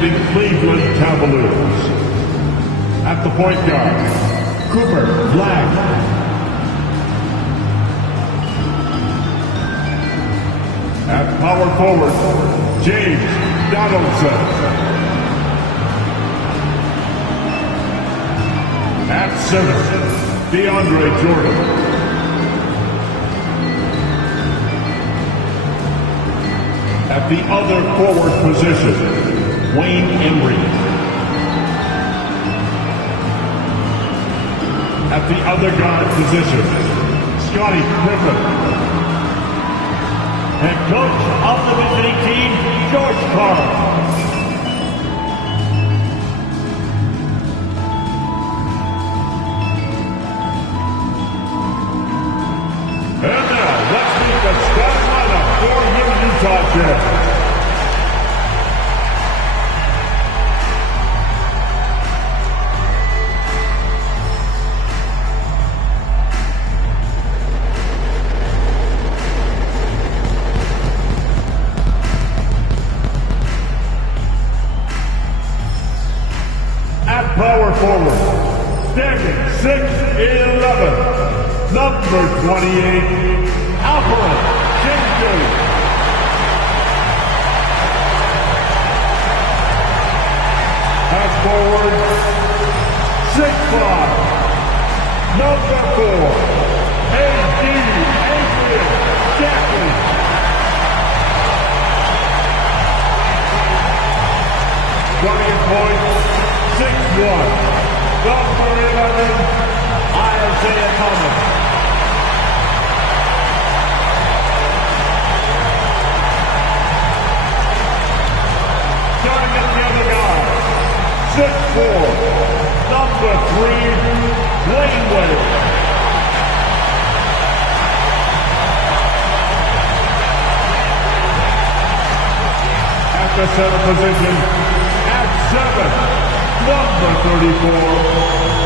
The Cleveland Cavaliers. At the point guard, Cooper Black. At power forward, James Donaldson. At center, DeAndre Jordan. At the other forward position, Wayne Embry. At the other guard position, Scottie Pippen. Head coach of the visiting team, George Carl. And now, let's meet the starting lineup for your Utah Jazz. Power forward, Jackin, 6'11", number 28, Alperen Sengun. As forward, 6'5", number 4, Adrian Jackin. Points. 6'1", number 11, Isaiah Thomas. Starting at the other guy, 6'4", number 3, Wayne Wade. At the center position, at 7. Number 34,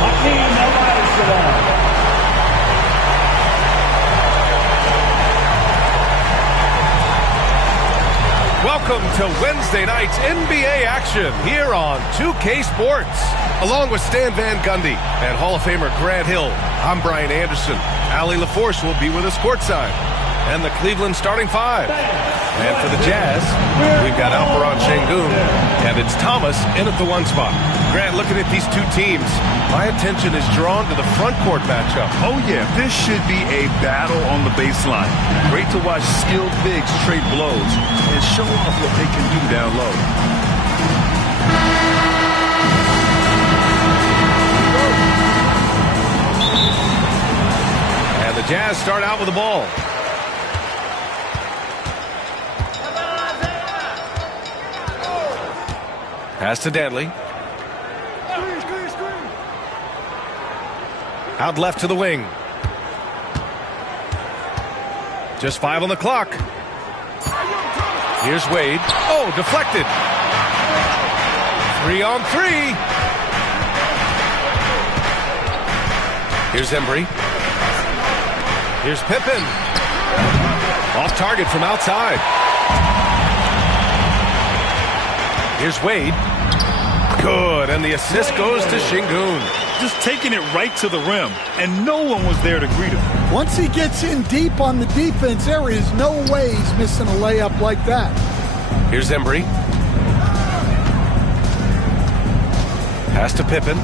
Hakeem Olajuwon. Welcome to Wednesday night's NBA action here on 2K Sports. Along with Stan Van Gundy and Hall of Famer Grant Hill, I'm Brian Anderson. Allie LaForce will be with us courtside. And the Cleveland starting five. And for the Jazz, we've got Alperen Sengun, and it's Thomas in at the 1 spot. Grant, looking at these two teams, my attention is drawn to the front court matchup. Oh yeah, this should be a battle on the baseline. Great to watch skilled bigs trade blows and show off what they can do down low. And the Jazz start out with the ball. Pass to Danley. Out left to the wing. Just 5 on the clock. Here's Wade. Oh, deflected. 3 on 3. Here's Embry. Here's Pippen. Off target from outside. Here's Wade. Good, and the assist goes to Sengun. Just taking it right to the rim, and no one was there to greet him. Once he gets in deep on the defense, there is no way he's missing a layup like that. Here's Embry. Pass to Pippen.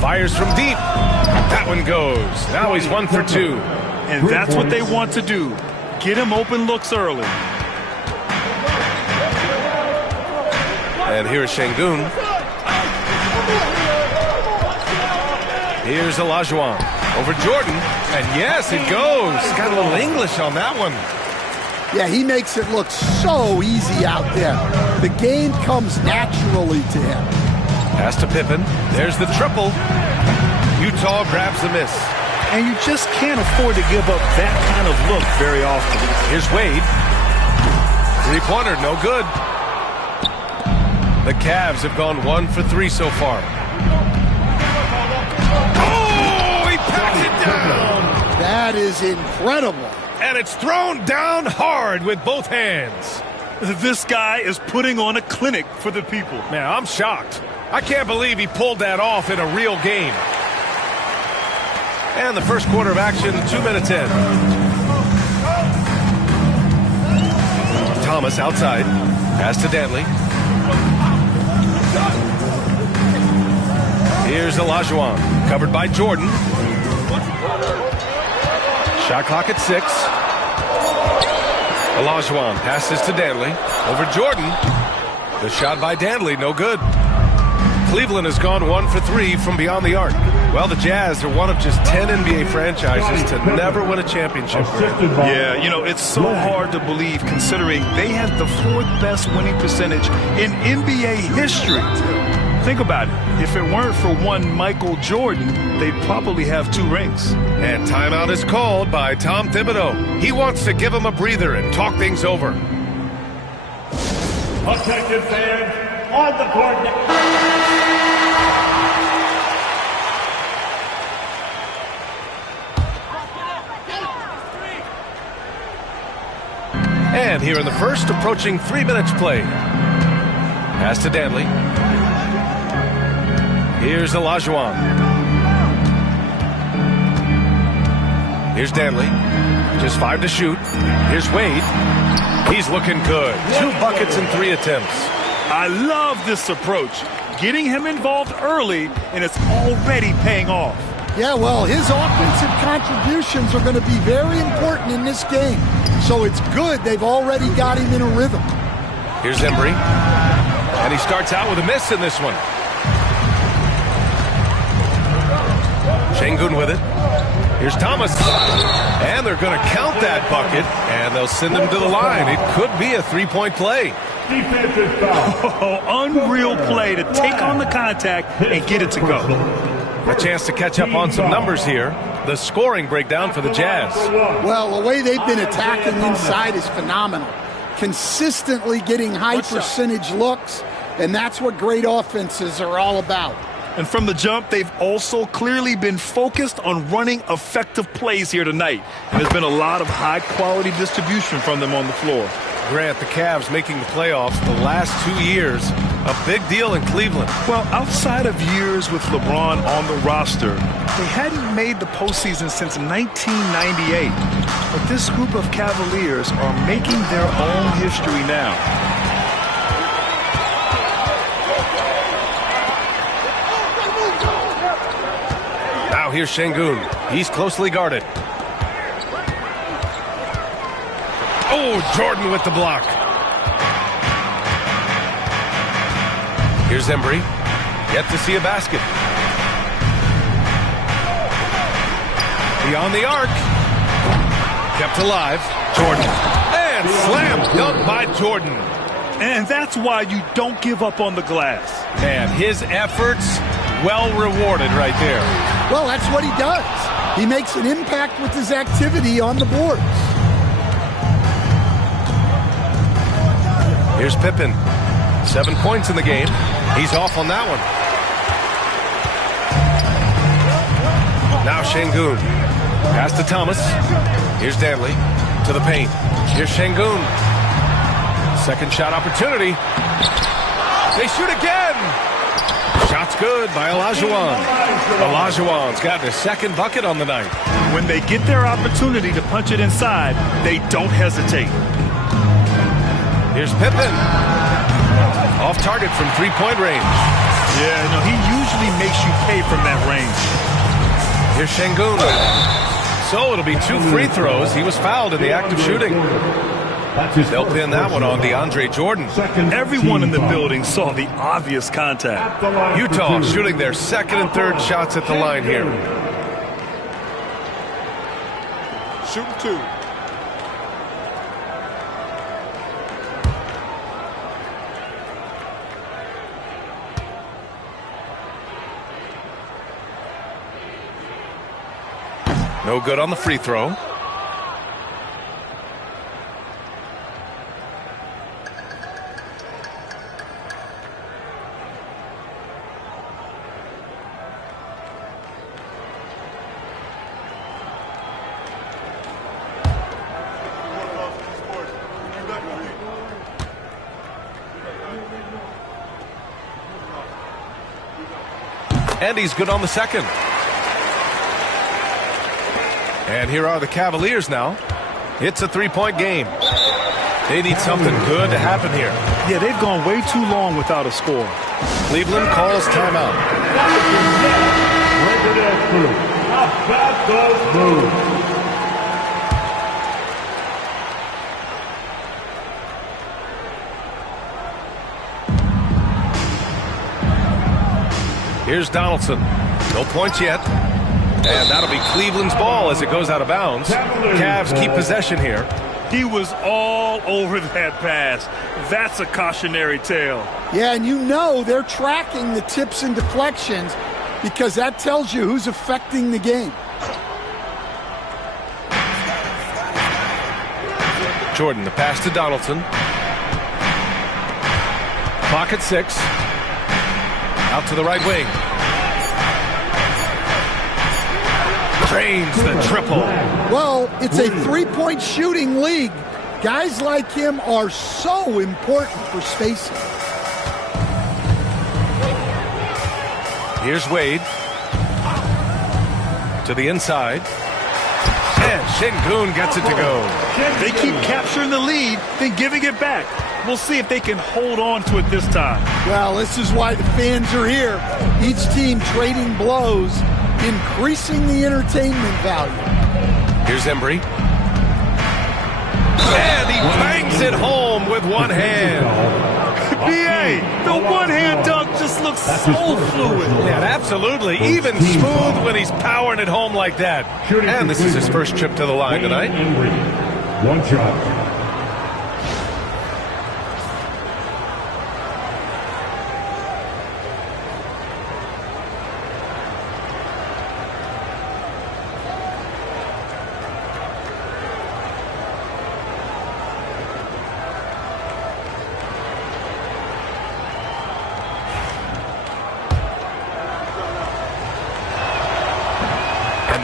Fires from deep. That one goes. Now he's 1 for 2. And that's what they want to do. Get him open looks early. And here's Sengun. Here's Olajuwon over Jordan. And yes, it goes. Got a little English on that one. Yeah, he makes it look so easy out there. The game comes naturally to him. Pass to Pippen. There's the triple. Utah grabs the miss. And you just can't afford to give up that kind of look very often. Here's Wade. 3-pointer, no good. The Cavs have gone 1 for 3 so far. Oh, he packs it down. That is incredible. And it's thrown down hard with both hands. This guy is putting on a clinic for the people. Man, I'm shocked. I can't believe he pulled that off in a real game. And the first quarter of action, 2 minutes in. Thomas outside. Pass to Danley. Here's Olajuwon. Covered by Jordan. Shot clock at 6. Olajuwon passes to Danley. Over Jordan. The shot by Danley, no good. Cleveland has gone 1 for 3 from beyond the arc. Well, the Jazz are one of just 10 NBA franchises to never win a championship. Yeah, you know, it's so hard to believe considering they had the 4th best winning percentage in NBA history. Think about it. If it weren't for one Michael Jordan, they'd probably have 2 rings. And timeout is called by Tom Thibodeau. He wants to give him a breather and talk things over. Attention fans, on the court now. And here in the first, approaching 3 minutes play. Pass to Danley. Here's Olajuwon. Here's Danley. Just 5 to shoot. Here's Wade. He's looking good. 2 buckets in 3 attempts. I love this approach. Getting him involved early, and it's already paying off. Yeah, well, his offensive contributions are going to be very important in this game. So it's good they've already got him in a rhythm. Here's Embry. And he starts out with a miss in this one. Şengün with it. Here's Thomas. And they're going to count that bucket, and they'll send him to the line. It could be a 3-point play. Oh, unreal play to take on the contact and get it to go. A chance to catch up on some numbers here. The scoring breakdown for the Jazz. Well, the way they've been attacking inside is phenomenal. Consistently getting high percentage looks, and that's what great offenses are all about. And from the jump, they've also clearly been focused on running effective plays here tonight. And there's been a lot of high-quality distribution from them on the floor. Grant, the Cavs making the playoffs the last 2 years. A big deal in Cleveland. Well, outside of years with LeBron on the roster, they hadn't made the postseason since 1998. But this group of Cavaliers are making their own history now. Now here's Şengün. He's closely guarded. Oh, Jordan with the block. Here's Embry. Yet to see a basket. Beyond the arc. Kept alive. Jordan. And slam dunk by Jordan. And that's why you don't give up on the glass. And his efforts well rewarded right there. Well, that's what he does. He makes an impact with his activity on the boards. Here's Pippen. 7 points in the game. He's off on that one. Now Şengün. Pass to Thomas. Here's Danley. To the paint. Here's Şengün. Second shot opportunity. They shoot again. Shot's good by Olajuwon. Olajuwon's gotten his second bucket on the night. When they get their opportunity to punch it inside, they don't hesitate. Here's Pippen. Off target from 3-point range. Yeah, no, he usually makes you pay from that range. Here's Şengün. So it'll be 2 free throws. He was fouled in the act of shooting. They'll pin that one on DeAndre Jordan. Everyone in the building saw the obvious contact. Utah shooting their second and third shots at the line here. Shooting 2. No good on the free throw. And he's good on the second. And here are the Cavaliers now. It's a three-point game. They need something good to happen here. Yeah, they've gone way too long without a score. Cleveland calls timeout. About those moves. Here's Donaldson. No points yet. And that'll be Cleveland's ball as it goes out of bounds. Cavs keep possession here. He was all over that pass. That's a cautionary tale. Yeah, and you know they're tracking the tips and deflections because that tells you who's affecting the game. Jordan, the pass to Donaldson. Clock at 6. Out to the right wing. Drains the triple. Well, it's a three-point shooting league. Guys like him are so important for spacing. Here's Wade. To the inside. And Şengün gets it to go. They keep capturing the lead, then giving it back. We'll see if they can hold on to it this time. Well, this is why the fans are here. Each team trading blows, increasing the entertainment value. Here's Embry. And he bangs it home with one hand. B.A., the one-hand dunk just looks so fluid. Yeah, absolutely. Even smooth when he's powering it home like that. And this is his first trip to the line tonight. One shot.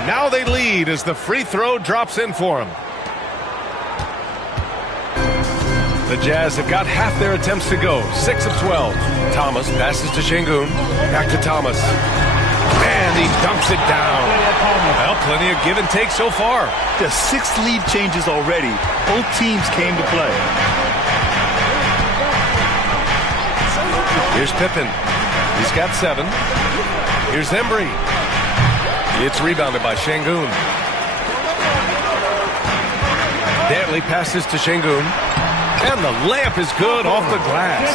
Now they lead as the free throw drops in for them. The Jazz have got half their attempts to go. 6 of 12. Thomas passes to Şengün. Back to Thomas. And he dunks it down. Well, plenty of give and take so far. The 6 lead changes already. Both teams came to play. Here's Pippen. He's got 7. Here's Embry. It's rebounded by Şengün. Dantley passes to Şengün. And the layup is good off the glass.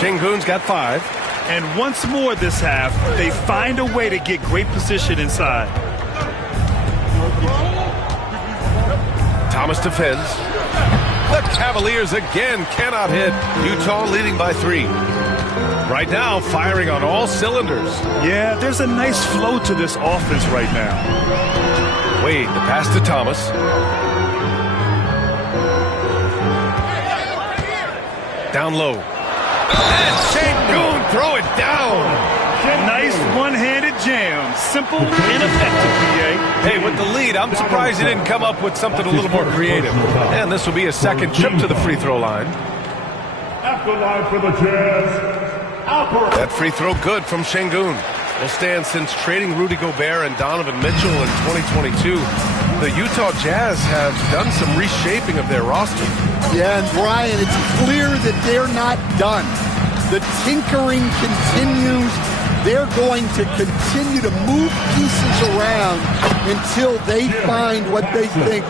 Şengün's got 5. And once more this half, they find a way to get great position inside. Thomas defends. The Cavaliers again cannot hit. Utah leading by 3. Right now, firing on all cylinders. Yeah, there's a nice flow to this offense right now. Wade, the pass to Thomas. Down low. And Şengün throw it down. Nice one-handed jam. Simple and effective, B.A. Hey, with the lead, I'm surprised he didn't come up with something a little more creative. And this will be a second trip to the free throw line. At the line for the Jazz. That free throw good from Şengün. Will stand since trading Rudy Gobert and Donovan Mitchell in 2022. The Utah Jazz have done some reshaping of their roster. Yeah, and Brian, it's clear that they're not done. The tinkering continues. They're going to continue to move pieces around until they find what they think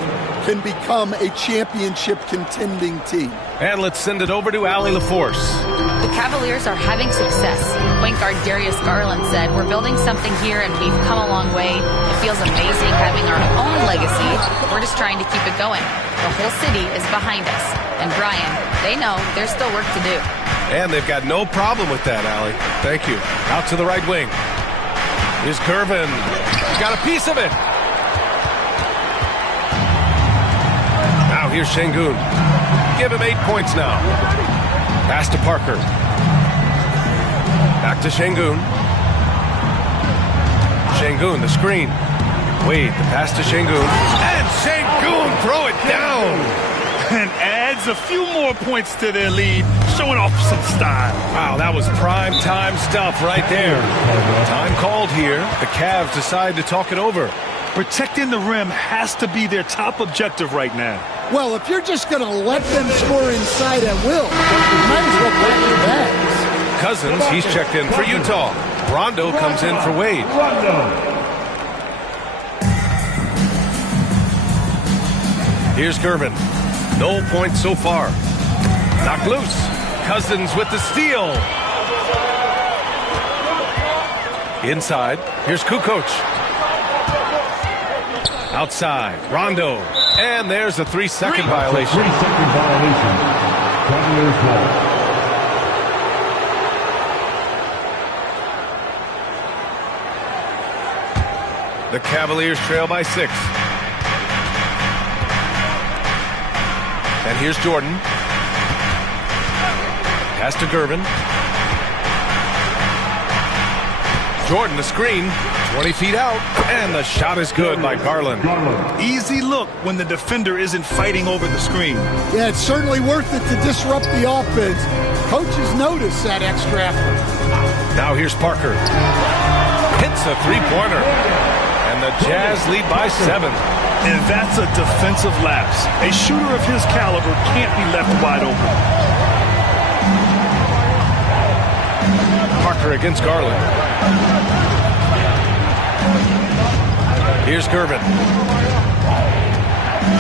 can become a championship contending team. And let's send it over to Allie LaForce. The Cavaliers are having success. Point guard Darius Garland said, "We're building something here and we've come a long way. It feels amazing having our own legacy. We're just trying to keep it going. The whole city is behind us." And Brian, they know there's still work to do. And they've got no problem with that, Allie. Thank you. Out to the right wing. Here's Gervin. Got a piece of it. Now here's Şengün. Give him 8 points now. Pass to Parker. Back to Şengün. Şengün, the screen. Wade, the pass to Şengün. And Şengün throw it down. And add adds a few more points to their lead, showing off some style. Wow, that was prime time stuff right there. Time called here. The Cavs decide to talk it over. Protecting the rim has to be their top objective right now. Well, if you're just going to let them score inside at will, you might as well pack your bags. Cousins, he's checked in for Utah. Rondo comes in for Wade. Here's Gervin. No points so far. Knocked loose. Cousins with the steal. Inside. Here's Kukoc. Outside. Rondo. And there's a 3-second violation. 3-second violation. Cavaliers ball. The Cavaliers trail by 6. And here's Jordan. Pass to Gervin. Jordan, the screen. 20 feet out. And the shot is good by Garland. Easy look when the defender isn't fighting over the screen. Yeah, it's certainly worth it to disrupt the offense. Coaches notice that extra effort. Now here's Parker. Hits a three-pointer. And the Jazz lead by 7. And that's a defensive lapse. A shooter of his caliber can't be left wide open. Parker against Garland. Here's Gervin.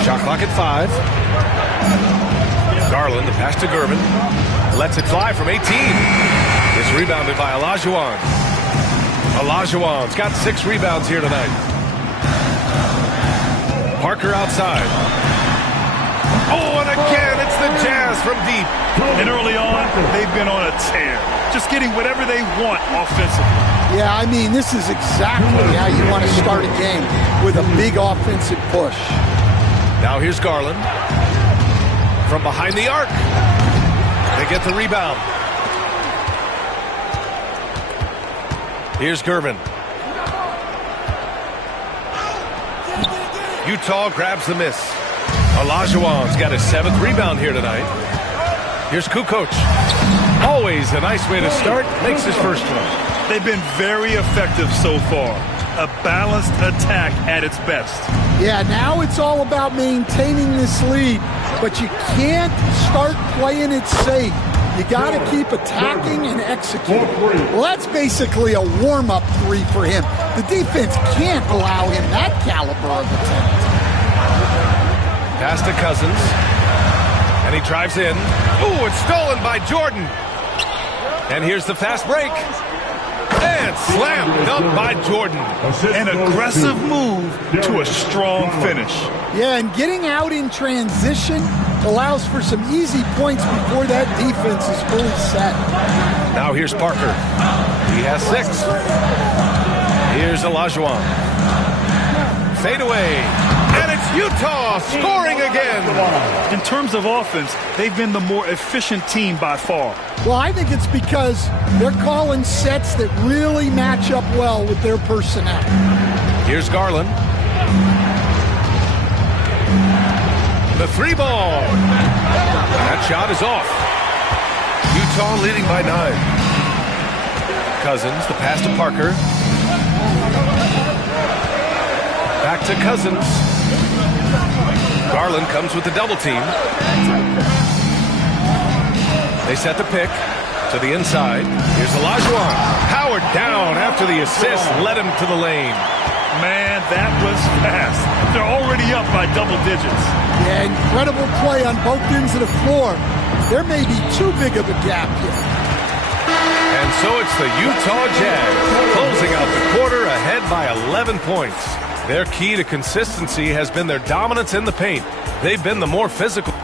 Shot clock at 5. Garland, the pass to Gervin. Lets it fly from 18. It's rebounded by Olajuwon. Olajuwon's got 6 rebounds here tonight. Parker outside. Oh, and again, it's the Jazz from deep. And early on, they've been on a tear. Just getting whatever they want offensively. Yeah, I mean, this is exactly how you want to start a game, with a big offensive push. Now here's Garland. From behind the arc. They get the rebound. Here's Gervin. Utah grabs the miss. Olajuwon's got his 7th rebound here tonight. Here's Kukoc. Always a nice way to start. Makes his first one. They've been very effective so far. A balanced attack at its best. Yeah, now it's all about maintaining this lead, but you can't start playing it safe. You got to keep attacking and executing. Well, that's basically a warm-up 3 for him. The defense can't allow him that caliber of attempt. Pass to Cousins. And he drives in. Ooh, it's stolen by Jordan. And here's the fast break. And slam dunk by Jordan. An aggressive move to a strong finish. Yeah, and getting out in transition allows for some easy points before that defense is fully set. Now here's Parker. He has 6. Here's Olajuwon. Fade away. And it's Utah scoring again. In terms of offense, they've been the more efficient team by far. Well, I think it's because they're calling sets that really match up well with their personnel. Here's Garland. The 3 ball. That shot is off. Utah leading by 9. Cousins, the pass to Parker. Back to Cousins. Garland comes with the double team. They set the pick to the inside. Here's Olajuwon. Powered down after the assist led him to the lane. Man, that was fast. They're already up by double digits. Yeah, incredible play on both ends of the floor. There may be too big of a gap here. And so it's the Utah Jazz closing out the quarter ahead by 11 points. Their key to consistency has been their dominance in the paint. They've been the more physical.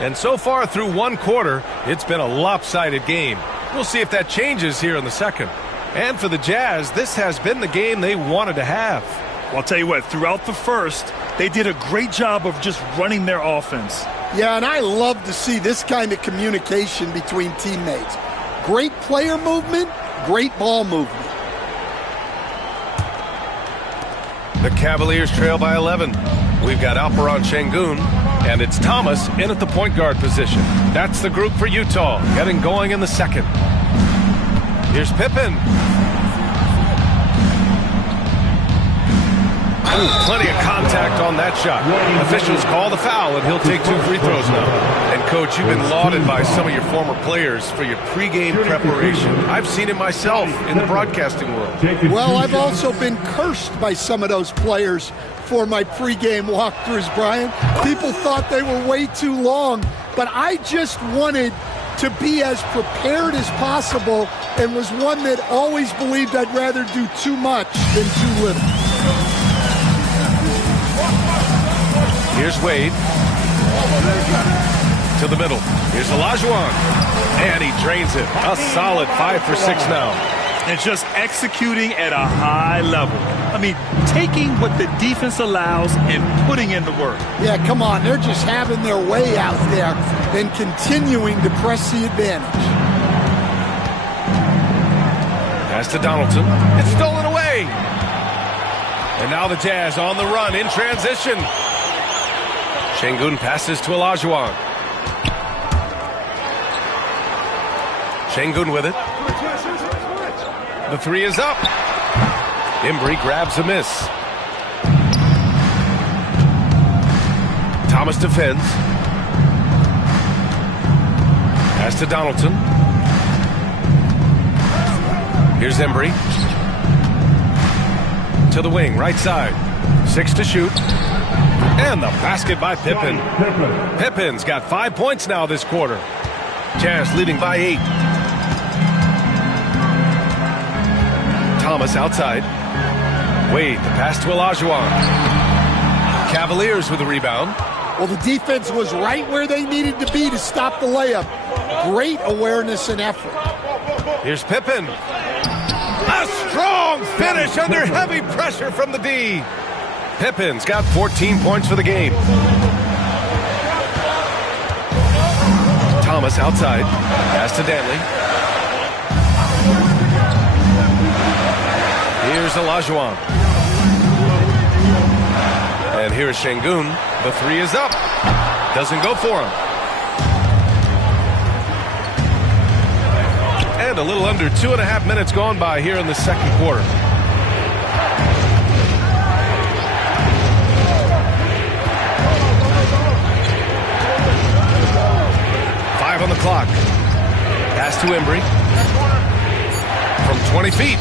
And so far through 1 quarter, it's been a lopsided game. We'll see if that changes here in the second. And for the Jazz, this has been the game they wanted to have. Well, I'll tell you what, throughout the first, they did a great job of just running their offense. Yeah, and I love to see this kind of communication between teammates. Great player movement, great ball movement. The The Cavaliers trail by 11. We've got Alperon Şengün, and it's Thomas in at the point guard position. That's the group for Utah, getting going in the second. Here's Pippen. Ooh, plenty of contact on that shot. Officials call the foul, and he'll take 2 free throws now. And, Coach, you've been lauded by some of your former players for your pregame preparation. I've seen it myself in the broadcasting world. Well, I've also been cursed by some of those players for my pregame walkthroughs, Brian. People thought they were way too long, but I just wanted to be as prepared as possible and was one that always believed I'd rather do too much than too little. Here's Wade. To the middle. Here's Olajuwon. And he drains it. A solid 5 for 6 now. And just executing at a high level. I mean, taking what the defense allows and putting in the work. Yeah, come on. They're just having their way out there and continuing to press the advantage. Pass to Donaldson. It's stolen away. And now the Jazz on the run in transition. Şengün passes to Olajuwon. Şengün with it. The 3 is up. Embry grabs a miss. Thomas defends. Pass to Donaldson. Here's Embry. To the wing, right side. 6 to shoot. And the basket by Pippen. Pippen's got 5 points now this quarter. Jazz leading by 8. Thomas outside. Wade, the pass to Olajuwon. Cavaliers with the rebound. Well, the defense was right where they needed to be to stop the layup. Great awareness and effort. Here's Pippen. A strong finish under heavy pressure from the D. Pippen's got 14 points for the game. Thomas outside. Pass to Danley. Here's Olajuwon. And here's Şengün. The 3 is up. Doesn't go for him. And a little under 2.5 minutes gone by here in the second quarter. On the clock. Pass to Embry. From 20 feet.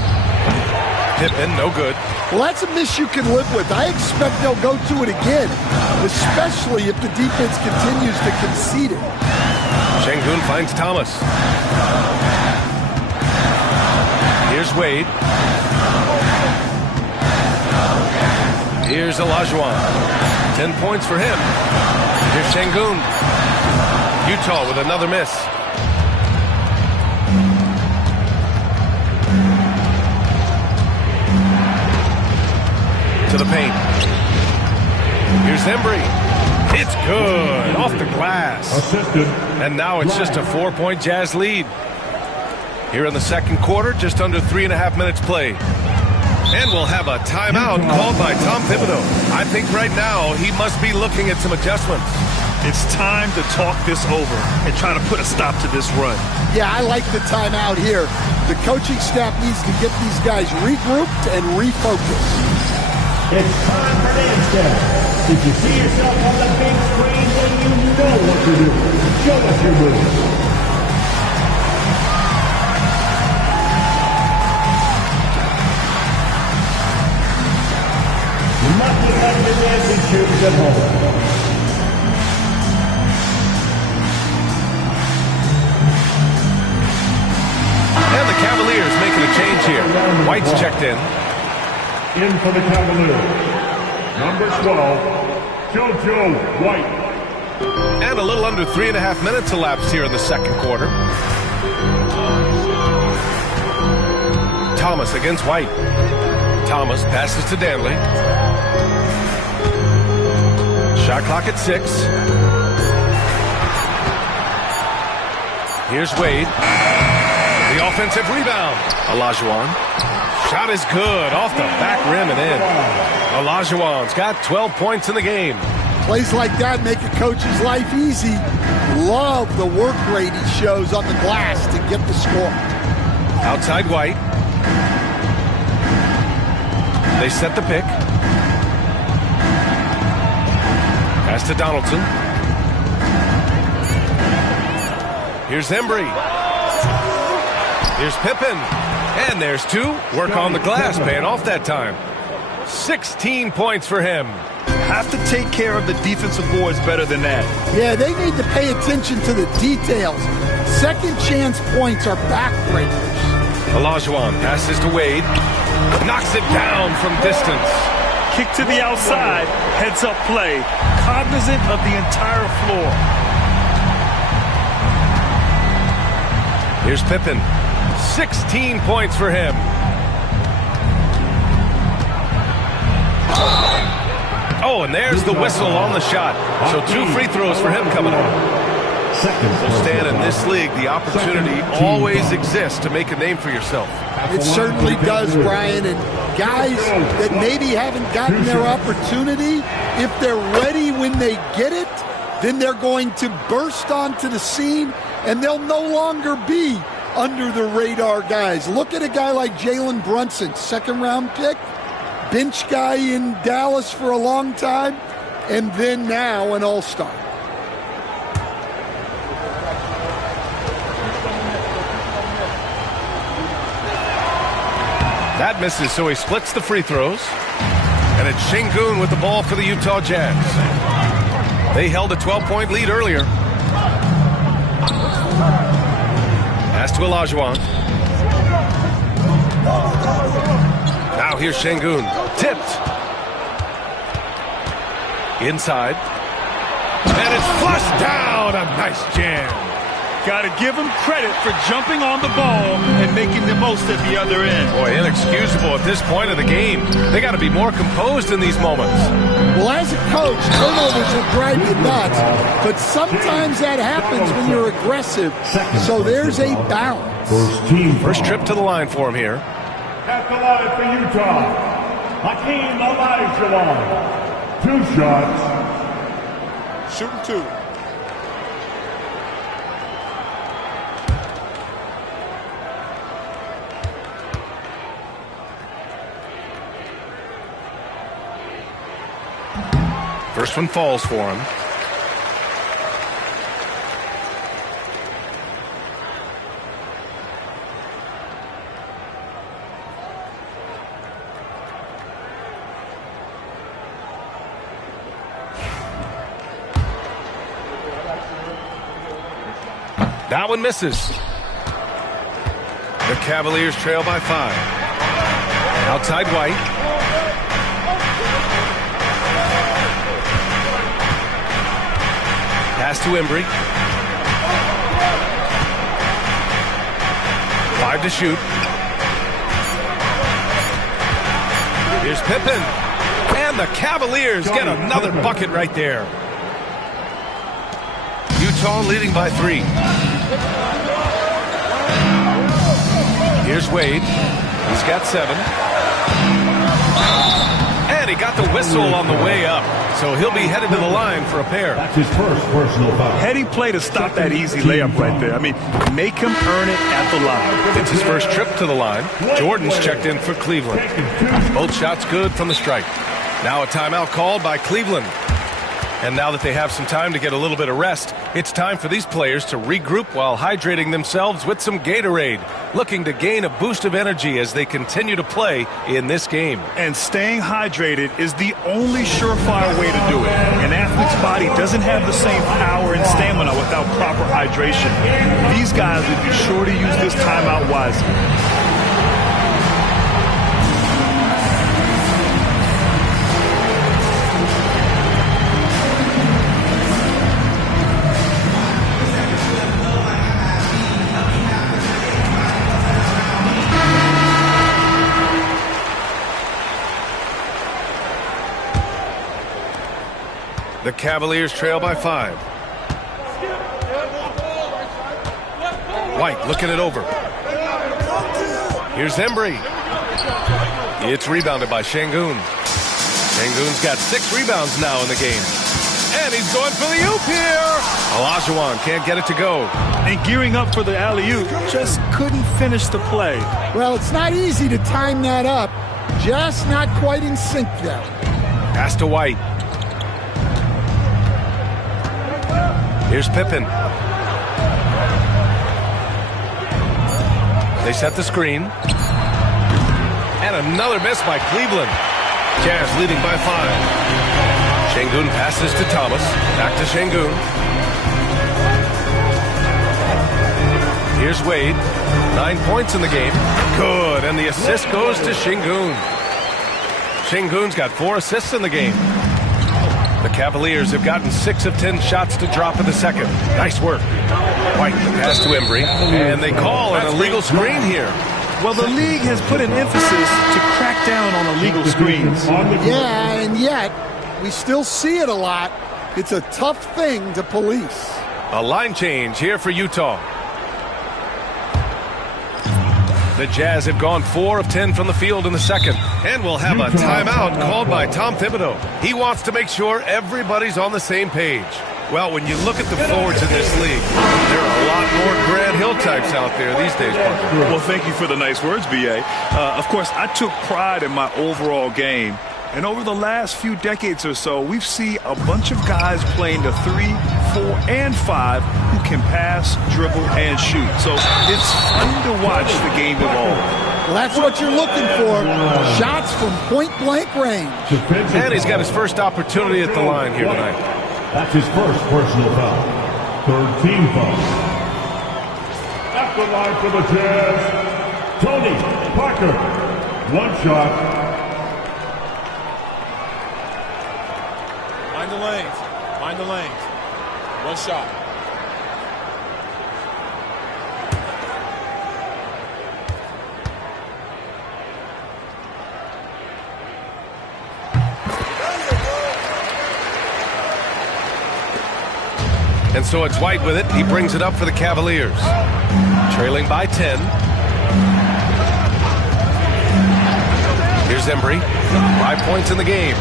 Pippen, no good. Well, that's a miss you can live with. I expect they'll go to it again, especially if the defense continues to concede it. Şengün finds Thomas. Here's Wade. Here's Olajuwon. 10 points for him. Here's Şengün. Utah with another miss. To the paint. Here's Embry. It's good. Off the glass. Assisted. And now it's just a 4-point Jazz lead. Here in the second quarter, just under 3.5 minutes played. And we'll have a timeout called by Tom Thibodeau. I think right now he must be looking at some adjustments. It's time to talk this over and try to put a stop to this run. Yeah, I like the timeout here. The coaching staff needs to get these guys regrouped and refocused. It's time for dance step. If you see yourself on the big screen, then you know what to do. Show us your moves. You must have had the dancing shoes at home. And the Cavaliers making a change here. White's checked in. In for the Cavaliers, number 12, JoJo White. And a little under 3.5 minutes elapsed here in the second quarter. Thomas against White. Thomas passes to Danley. Shot clock at 6. Here's Wade. The offensive rebound. Olajuwon. Shot is good. Off the back rim and in. Olajuwon's got 12 points in the game. Plays like that make a coach's life easy. Love the work rate he shows on the glass to get the score. Outside White. They set the pick. Pass to Donaldson. Here's Embry. Here's Pippen. And there's two. Work on the glass, paying off that time. 16 points for him. Have to take care of the defensive boards better than that. Yeah, they need to pay attention to the details. Second chance points are backbreakers. Olajuwon passes to Wade. Knocks it down from distance. Kick to the outside, heads-up play, cognizant of the entire floor. Here's Pippen. 16 points for him. Oh, and there's the whistle on the shot. So 2 free throws for him coming up. Well, Stan, in this league, the opportunity always exists to make a name for yourself. It certainly does, Brian. And guys that maybe haven't gotten their opportunity, if they're ready when they get it, then they're going to burst onto the scene, and they'll no longer be under the radar guys. Look at a guy like Jalen Brunson, second-round pick, bench guy in Dallas for a long time, and then now an all-star. That misses, so he splits the free throws. And it's Şengün with the ball for the Utah Jazz. They held a 12-point lead earlier. Pass to Olajuwon. Now here's Şengün. Tipped. Inside. And it's flushed down. A nice jam. Got to give him credit for jumping on the ball and making the most at the other end. Boy, inexcusable at this point of the game. They got to be more composed in these moments. Well, as a coach, turnovers will drive you nuts, but sometimes that happens when you're aggressive. So there's a balance. First trip to the line for him here. At the line for Utah, Hakeem Olajuwon. 2 shots. Shooting 2. First one falls for him. That one misses. The Cavaliers trail by 5. Outside White. Pass to Embry. 5 to shoot. Here's Pippen. And the Cavaliers get another bucket right there. Utah leading by 3. Here's Wade. He's got 7. And he got the whistle on the way up. So he'll be headed to the line for a pair. That's his first personal foul. Heady play to stop that easy layup right there. I mean, make him earn it at the line. It's his first trip to the line. Jordan's checked in for Cleveland. Both shots good from the stripe. Now a timeout called by Cleveland. And now that they have some time to get a little bit of rest, it's time for these players to regroup while hydrating themselves with some Gatorade, looking to gain a boost of energy as they continue to play in this game. And staying hydrated is the only surefire way to do it. An athlete's body doesn't have the same power and stamina without proper hydration. These guys would be sure to use this timeout wisely. The Cavaliers trail by 5. White looking it over. Here's Embry. It's rebounded by Şengün. Şengün's got 6 rebounds now in the game. And he's going for the oop here. Olajuwon can't get it to go. And gearing up for the alley-oop, just couldn't finish the play. Well, it's not easy to time that up. Just not quite in sync there. Pass to White. Here's Pippen. They set the screen. And another miss by Cleveland. Jazz leading by 5. Şengün passes to Thomas. Back to Şengün. Here's Wade. 9 points in the game. Good. And the assist goes to Şengün. Şengün's got 4 assists in the game. The Cavaliers have gotten 6 of 10 shots to drop in the second. Nice work. White, the pass to Embry. And they call an illegal screen here. Well, the league has put an emphasis to crack down on illegal screens. Yeah, and yet, we still see it a lot. It's a tough thing to police. A line change here for Utah. The Jazz have gone 4 of 10 from the field in the second. And will have a timeout called by Tom Thibodeau. He wants to make sure everybody's on the same page. Well, when you look at the forwards in this league, there are a lot more Grant Hill types out there these days, Parker. Well, thank you for the nice words, B.A. Of course, I took pride in my overall game. And over the last few decades or so, we've seen a bunch of guys playing the 3, 4, and 5 who can pass, dribble, and shoot. So it's fun to watch the game evolve. Well, that's what you're looking for. Shots from point-blank range. And he's got his first opportunity at the line here tonight. That's his first personal foul. 3rd team foul. At the line for the Jazz, Tony Parker. 1 shot. Mind the lanes. Mind the lanes. 1 shot. And so it's White with it. He brings it up for the Cavaliers. Trailing by 10. Here's Embry. 5 points in the game.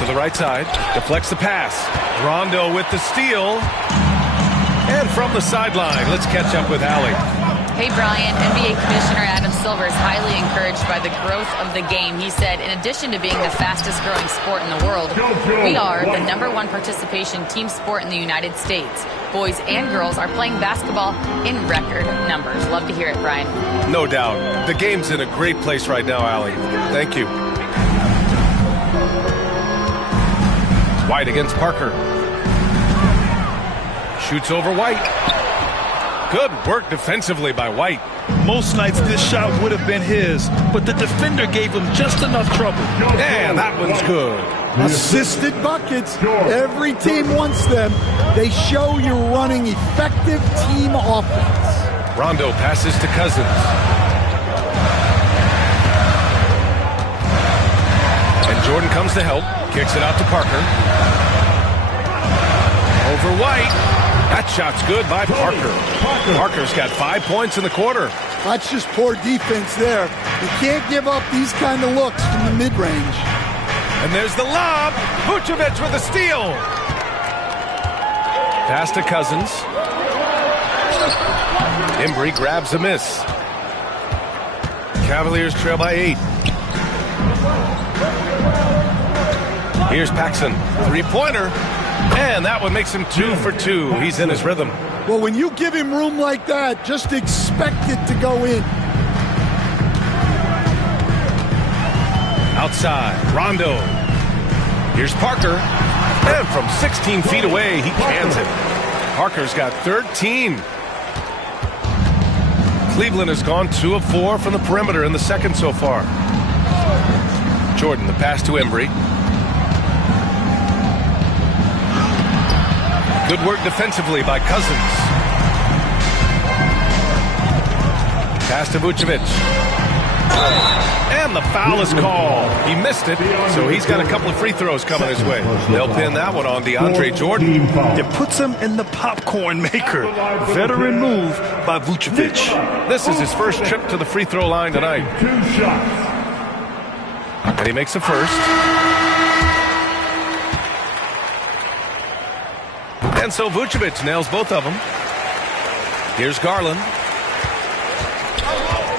To the right side. Deflects the pass. Rondo with the steal. And from the sideline, let's catch up with Allie. Hey, Brian. NBA Commissioner Adam Silver is highly encouraged by the growth of the game. He said, in addition to being the fastest growing sport in the world, we are the #1 participation team sport in the United States. Boys and girls are playing basketball in record numbers. Love to hear it, Brian. No doubt. The game's in a great place right now, Allie. Thank you. White against Parker. Shoots over White. Good work defensively by White. Most nights this shot would have been his, but the defender gave him just enough trouble. And that one's good. Assisted buckets. Every team wants them. They show you're running effective team offense. Rondo passes to Cousins. And Jordan comes to help. Kicks it out to Parker. Over White. That shot's good by Parker. Parker's got 5 points in the quarter. That's just poor defense there. You can't give up these kind of looks from the mid-range. And there's the lob. Vucevic with a steal. Pass to Cousins. Embry grabs a miss. Cavaliers trail by 8. Here's Paxson. 3-pointer. And that one makes him 2 for 2. He's in his rhythm. Well, when you give him room like that, just expect it to go in. Outside, Rondo. Here's Parker. And from 16 feet away, he cans it. Parker's got 13. Cleveland has gone 2 of 4 from the perimeter in the second so far. Jordan, the pass to Embry. Good work defensively by Cousins. Pass to Vucevic. And the foul is called. He missed it, so he's got a couple of free throws coming his way. They'll pin that one on DeAndre Jordan. It puts him in the popcorn maker. Veteran move by Vucevic. This is his first trip to the free throw line tonight. 2 shots. And he makes a first. And so Vucevic nails both of them. Here's Garland.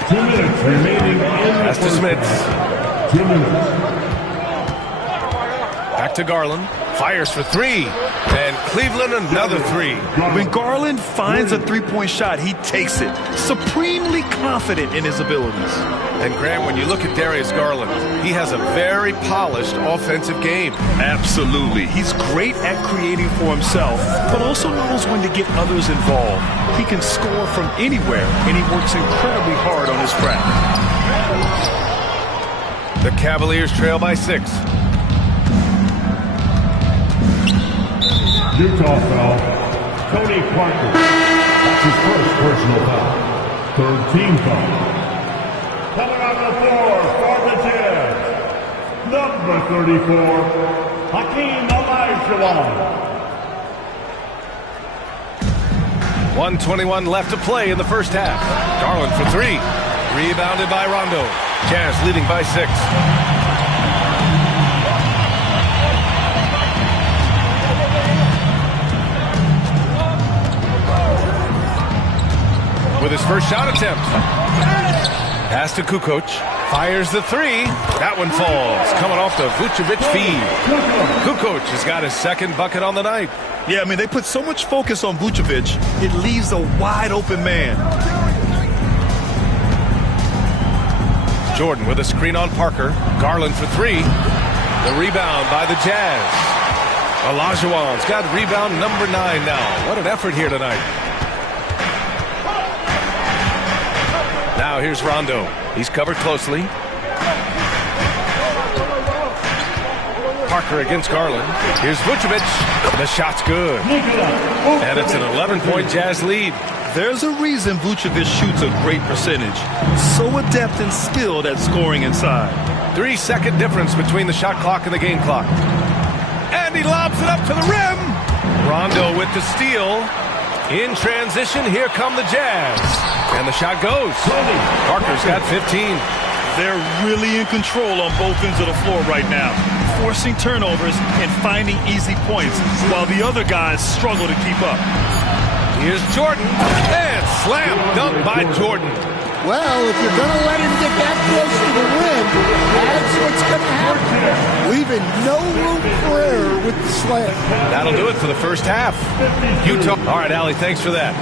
2 minutes remaining. Pass to Smits. 2 minutes. Back to Garland. Fires for 3. And Cleveland another 3. When Garland finds a three-point shot, he takes it. Supremely confident in his abilities. And Grant, when you look at Darius Garland, he has a very polished offensive game. Absolutely. He's great at creating for himself, but also knows when to get others involved. He can score from anywhere, and he works incredibly hard on his craft. The Cavaliers trail by 6. Utah foul. Tony Parker. That's his first personal foul. 3rd team foul. Coming on the floor for the Jazz. Number 34, Hakeem Olajuwon. 1:21 left to play in the first half. Garland for 3. Rebounded by Rondo. Jazz leading by 6. With his first shot attempt. Pass to Kukoc. Fires the 3. That one falls. Coming off the Vucevic feed. Kukoc has got his second bucket on the night. Yeah, I mean, they put so much focus on Vucevic, it leaves a wide open man. Jordan with a screen on Parker. Garland for 3. The rebound by the Jazz. Olajuwon's got rebound number 9 now. What an effort here tonight. Now here's Rondo. He's covered closely. Parker against Garland. Here's Vucevic. The shot's good. And it's an 11-point Jazz lead. There's a reason Vucevic shoots a great percentage. So adept and skilled at scoring inside. 3-second difference between the shot clock and the game clock. And he lobs it up to the rim. Rondo with the steal. In transition, here come the Jazz. And the shot goes. Parker's got 15. They're really in control on both ends of the floor right now, forcing turnovers and finding easy points, while the other guys struggle to keep up. Here's Jordan, and slam dunk by Jordan. Well, if you're going to let him get that close to the rim, that's what's going to happen. Leaving no room for error with the slam. That'll do it for the first half. Utah. All right, Allie, thanks for that.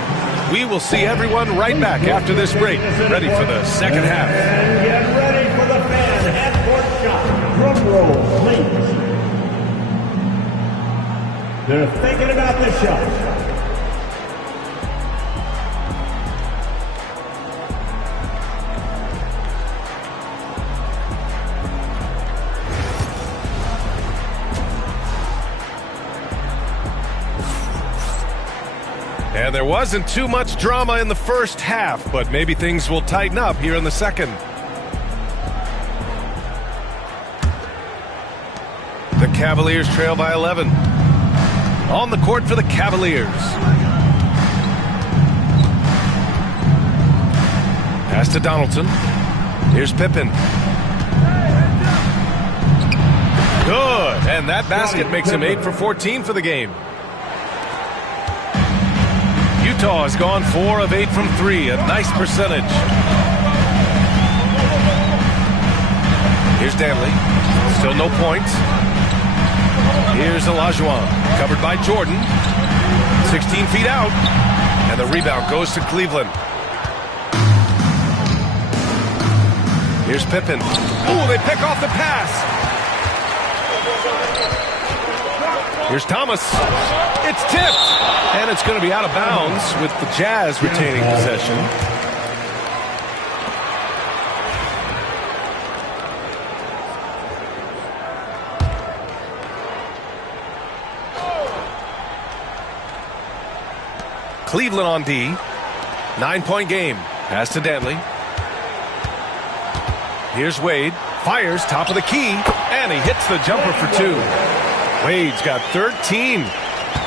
We will see everyone right back after this break, ready for the second half. And get ready for the fan half-court shot. Drum roll, please. They're thinking about the shot. And there wasn't too much drama in the first half, but maybe things will tighten up here in the second. The Cavaliers trail by 11. On the court for the Cavaliers. Pass to Donaldson. Here's Pippen. Good. And that basket makes him 8 for 14 for the game. Utah has gone 4 of 8 from 3, a nice percentage. Here's Danley, still no points. Here's Olajuwon, covered by Jordan, 16 feet out, and the rebound goes to Cleveland. Here's Pippen. Ooh, they pick off the pass. Here's Thomas. It's tipped. And it's going to be out of bounds with the Jazz retaining possession. Cleveland on D. 9-point game. Pass to Danley. Here's Wade. Fires top of the key. And he hits the jumper for 2. Wade's got 13.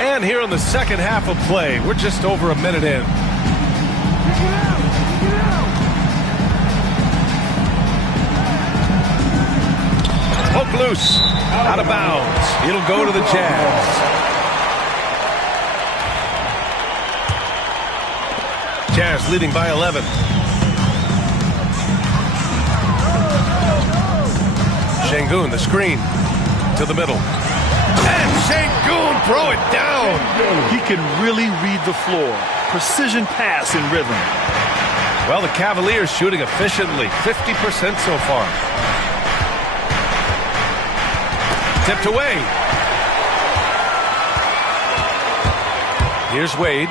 And here in the second half of play, we're just over a minute in. Poke loose. Out of bounds. It'll go to the Jazz. Jazz leading by 11. Şengün, the screen to the middle. And Şengün throw it down. He can really read the floor. Precision pass in rhythm. Well, the Cavaliers shooting efficiently, 50% so far. Tipped away. Here's Wade.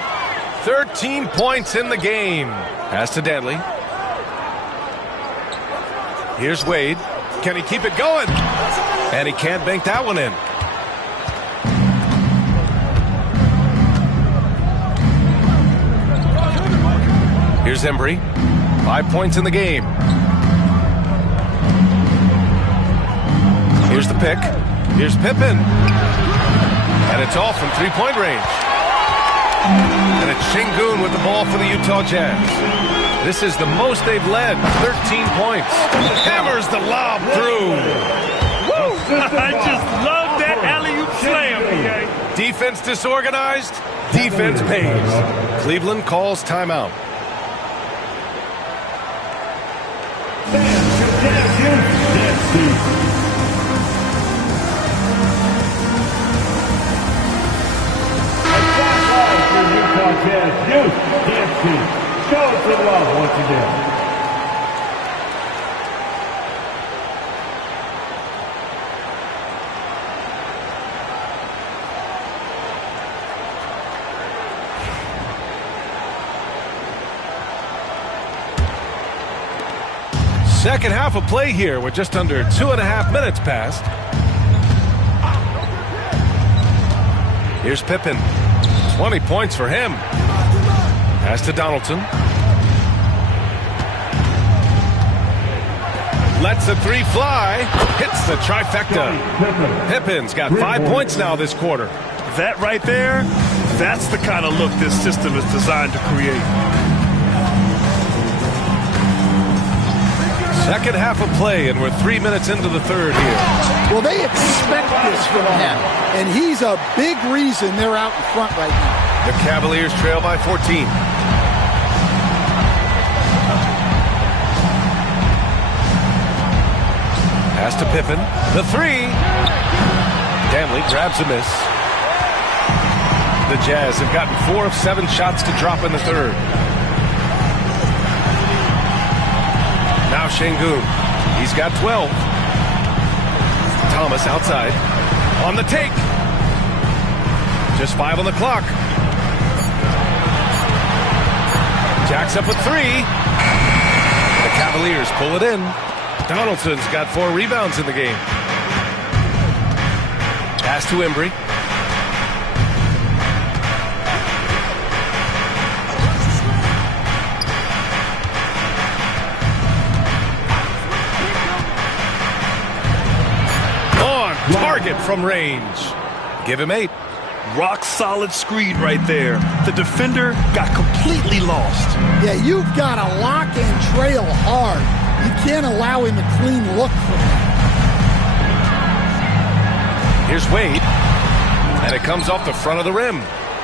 13 points in the game. Pass to Dantley. Here's Wade. Can he keep it going? And he can't bank that one in. Here's Embry. 5 points in the game. Here's the pick. Here's Pippen. And it's all from three-point range. And it's Şengün with the ball for the Utah Jazz. This is the most they've led, 13 points. Hammers the lob through. Woo! I just love that alley-oop slam, PA. Defense disorganized, defense pays. Cleveland calls timeout. Jazz youth can't see. Show some love once again. Second half of play here with just under 2.5 minutes passed. Here's Pippen. 20 points for him. Pass to Donaldson. Lets the three fly. Hits the trifecta. Pippen's got 5 points now this quarter. That right there, that's the kind of look this system is designed to create. Second half of play, and we're 3 minutes into the third here. Well, they expect this from him, and he's a big reason they're out in front right now. The Cavaliers trail by 14. Pass to Pippen. The three. Dantley grabs a miss. The Jazz have gotten 4 of 7 shots to drop in the third. Now Şengün. He's got 12. Thomas outside. On the take. Just 5 on the clock. Jacks up with 3. The Cavaliers pull it in. Donaldson's got 4 rebounds in the game. Pass to Embry. On target from range. Give him 8. Rock solid screen right there. The defender got completely lost. Yeah, you've got to lock and trail hard. You can't allow him a clean look from him. Here's Wade. And it comes off the front of the rim.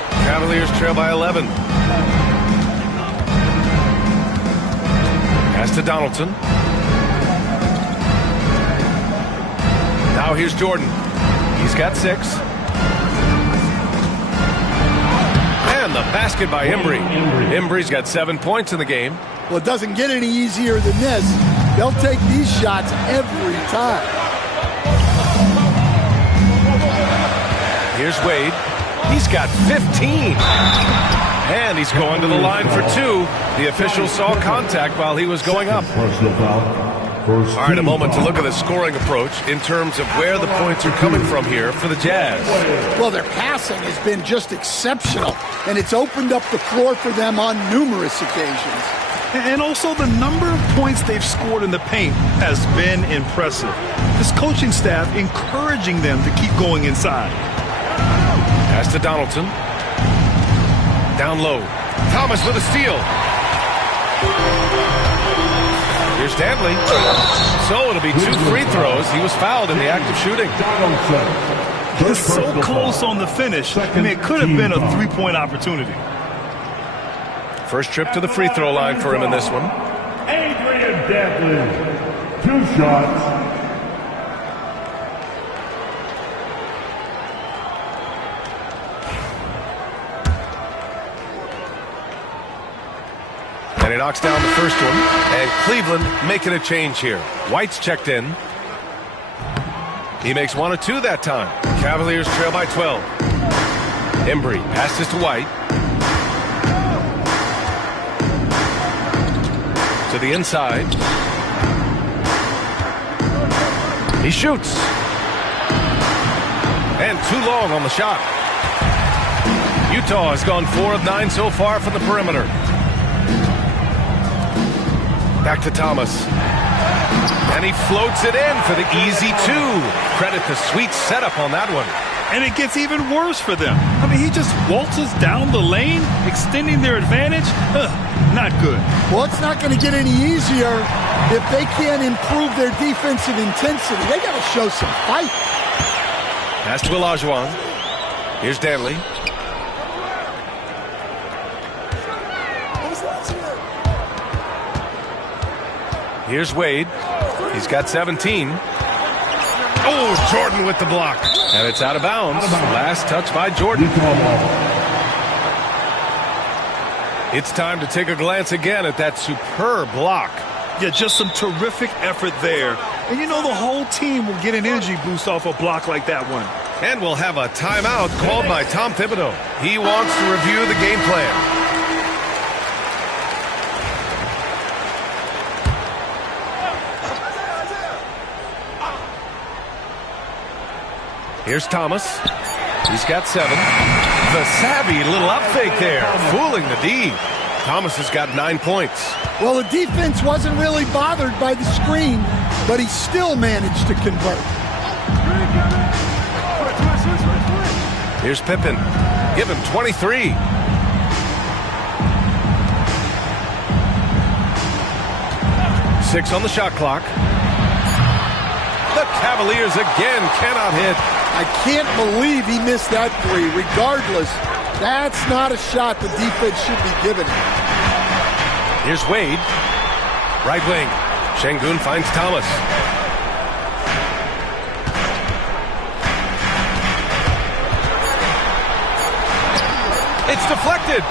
Cavaliers trail by 11. Pass to Donaldson. Now here's Jordan. He's got 6. And the basket by Embry. Embry's got 7 points in the game. Well, it doesn't get any easier than this. They'll take these shots every time. Here's Wade. He's got 15. And he's going to the line for 2. The official saw contact while he was going up. All right, a moment to look at the scoring approach in terms of where the points are coming from here for the Jazz. Well, their passing has been just exceptional, and it's opened up the floor for them on numerous occasions. And also the number of points they've scored in the paint has been impressive. This coaching staff encouraging them to keep going inside. Pass to Donaldson. Down low. Thomas with a steal. Here's Dantley. So it'll be 2 free throws. He was fouled in the act of shooting. He's so close on the finish. I mean, it could have been a 3-point opportunity. First trip to the free throw line for him in this one. Adrian Dantley, 2 shots. And he knocks down the first one. And Cleveland making a change here. White's checked in. He makes 1 of 2 that time. Cavaliers trail by 12. Embry passes to White. To the inside. He shoots. And too long on the shot. Utah has gone 4 of 9 so far from the perimeter. Back to Thomas. And he floats it in for the easy 2. Credit the sweet setup on that one. And it gets even worse for them. I mean, he just waltzes down the lane, extending their advantage. Not good. Well, it's not going to get any easier if they can't improve their defensive intensity. They got to show some fight. Pass to Olajuwon. Here's Dantley. Here's Wade. He's got 17. Oh, Jordan with the block. And it's out of bounds. Last touch by Jordan. It's time to take a glance again at that superb block. Yeah, just some terrific effort there. And you know the whole team will get an energy boost off a block like that one. And we'll have a timeout called by Tom Thibodeau. He wants to review the game plan. Here's Thomas. He's got 7. The savvy little up fake there, fooling the D. Thomas has got 9 points. Well, the defense wasn't really bothered by the screen, but he still managed to convert. Here's Pippen. Give him 23. Six on the shot clock. The Cavaliers again cannot hit. I can't believe he missed that 3. Regardless, that's not a shot the defense should be giving him. Here's Wade. Right wing. Şengün finds Thomas. It's deflected.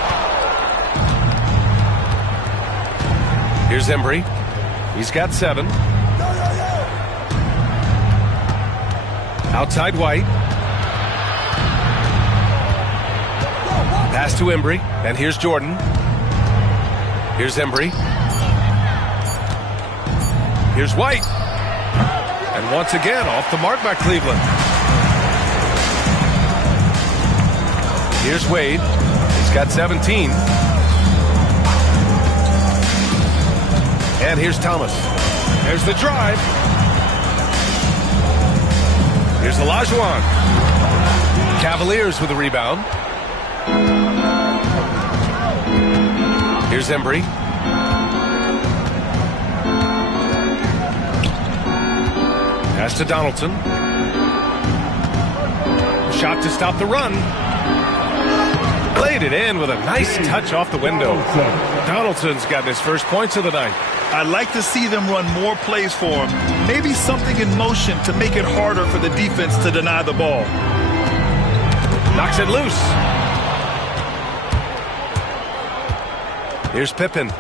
Here's Embry. He's got 7. Outside White. Pass to Embry. And here's Jordan. Here's Embry. Here's White. And once again, off the mark by Cleveland. Here's Wade. He's got 17. And here's Thomas. There's the drive. Here's Olajuwon. Cavaliers with a rebound. Here's Embry. Pass to Donaldson. Shot to stop the run. Played it in with a nice touch off the window. Donaldson's gotten his first points of the night. I'd like to see them run more plays for him. Maybe something in motion to make it harder for the defense to deny the ball. Knocks it loose. Here's Pippen.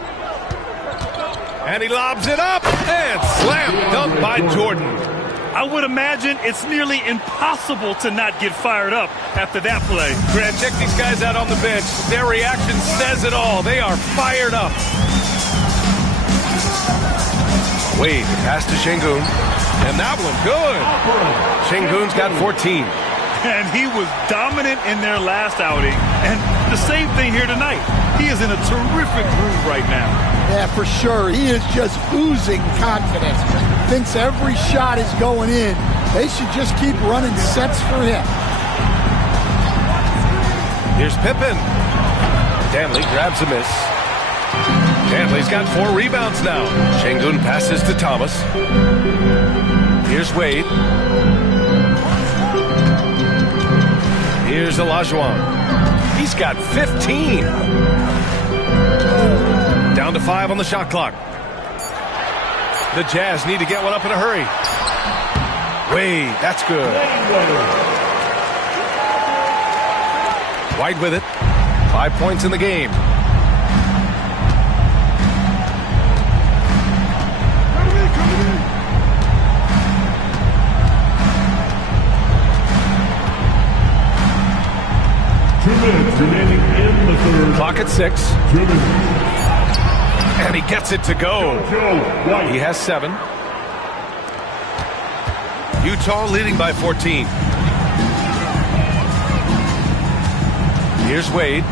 And he lobs it up. And slam dunk by Jordan. I would imagine it's nearly impossible to not get fired up after that play. Grant, check these guys out on the bench. Their reaction says it all. They are fired up. Wade, pass to Şengün. And that one, good. Şengün's got 14. And he was dominant in their last outing. And the same thing here tonight. He is in a terrific groove right now. Yeah, for sure. He is just oozing confidence. Thinks every shot is going in. They should just keep running sets for him. Here's Pippen. Danley grabs a miss. Danley's got 4 rebounds now. Şengün passes to Thomas. Here's Wade. Here's Olajuwon. He's got 15. Down to 5 on the shot clock. The Jazz need to get one up in a hurry. Wade, that's good. White with it. 5 points in the game. Remaining in the third. Clock at 6. 2 minutes. And he gets it to go. He has 7. Utah leading by 14. Here's Wade.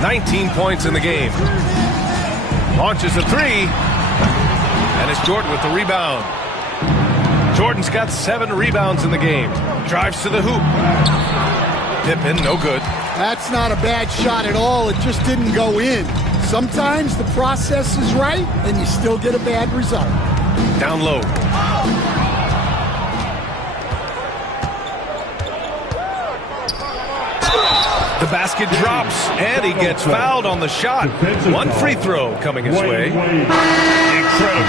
19 points in the game. Launches a 3. And it's Jordan with the rebound. Jordan's got 7 rebounds in the game. Drives to the hoop. Pippen, no good. That's not a bad shot at all. It just didn't go in. Sometimes the process is right, and you still get a bad result. Down low. The basket drops, and he gets fouled on the shot. 1 free throw coming his way. Incredible.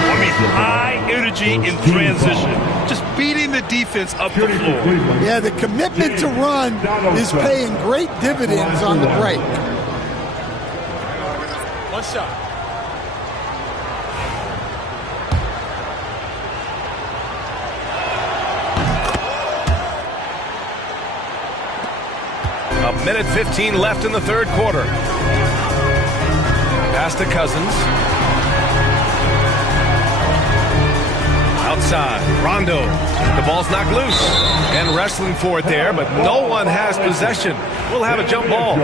I mean, high energy in transition. Just beating the defense up the floor. Yeah, the commitment to run is paying great dividends on the break. One shot. A minute 15 left in the third quarter. Pass to Cousins. Outside, Rondo. The ball's knocked loose. And wrestling for it there, but no one has possession. We'll have a jump ball.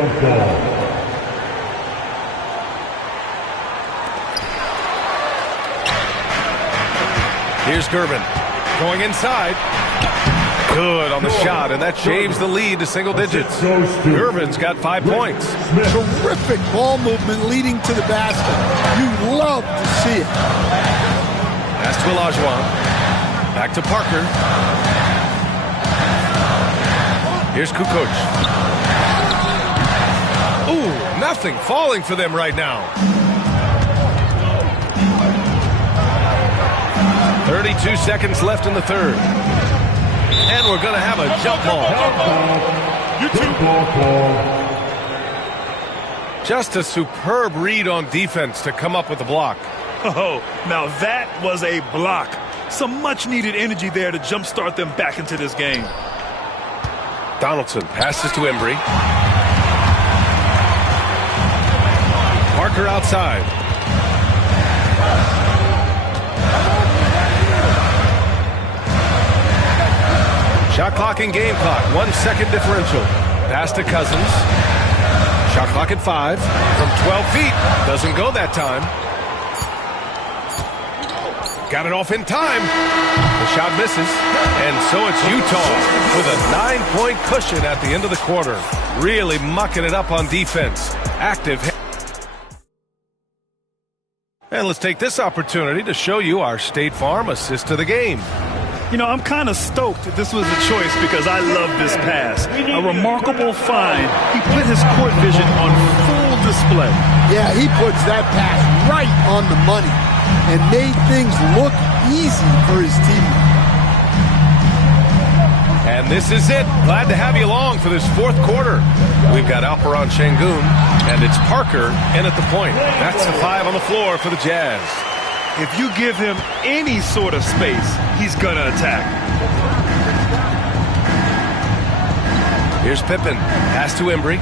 Here's Gervin. Going inside. Good on the shot, and that shaves the lead to single digits. Gervin's got 5 points. Terrific ball movement leading to the basket. You love to see it. Pass to Olajuwon. Back to Parker. Here's Kukoc. Ooh, nothing falling for them right now. 32 seconds left in the third. And we're going to have a jump ball. Just a superb read on defense to come up with the block. Oh, now that was a block. Some much-needed energy there to jumpstart them back into this game. Donaldson passes to Embry. Parker outside. Shot clock and game clock. 1 second differential. Pass to Cousins. Shot clock at 5. From 12 feet. Doesn't go that time. Got it off in time. The shot misses. And so it's Utah with a 9-point cushion at the end of the quarter. Really mucking it up on defense. Active. And let's take this opportunity to show you our State Farm assist to the game. You know, I'm kind of stoked that this was a choice because I love this pass. A remarkable find. He put his court vision on full display. Yeah, he puts that pass right on the money and made things look easy for his team. And this is it. Glad to have you along for this fourth quarter. We've got Alperen Şengün, and it's Parker in at the point. That's the 5 on the floor for the Jazz. If you give him any sort of space, he's going to attack. Here's Pippen. Pass to Embry.